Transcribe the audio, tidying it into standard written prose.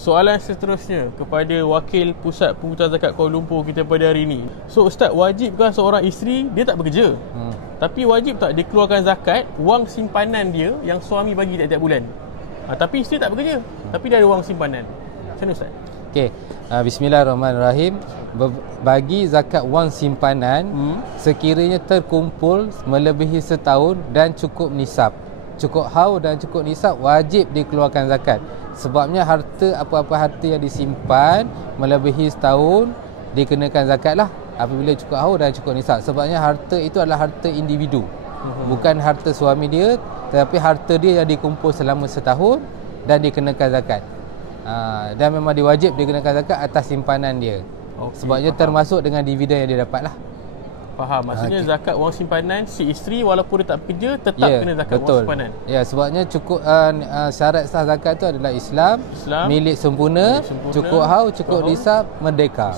soalan seterusnya kepada wakil Pusat Pungutan Zakat Kuala Lumpur kita pada hari ini. So Ustaz, wajibkah seorang isteri, dia tak bekerja, tapi wajib tak dia keluarkan zakat wang simpanan dia yang suami bagi tiap-tiap bulan? Tapi isteri tak bekerja, tapi dia ada wang simpanan. Macam mana Ustaz? Okey, bismillahirrahmanirrahim. Bagi zakat wang simpanan sekiranya terkumpul melebihi setahun dan cukup nisab, cukup haul dan cukup nisab, wajib dikeluarkan zakat. Sebabnya apa-apa harta yang disimpan melebihi setahun dikenakan zakat lah apabila cukup haul dan cukup nisab. Sebabnya harta itu adalah harta individu, bukan harta suami dia, tetapi harta dia yang dikumpul selama setahun dan dikenakan zakat. Dan memang diwajib dikenakan zakat atas simpanan dia. Sebabnya termasuk dengan dividen yang dia dapat lah. Faham. Maksudnya zakat wang simpanan si isteri walaupun dia tak bekerja tetap kena zakat wang simpanan. Ya, sebabnya cukup syarat sah zakat tu adalah Islam, milik sempurna, cukup haul, cukup nisab, merdeka.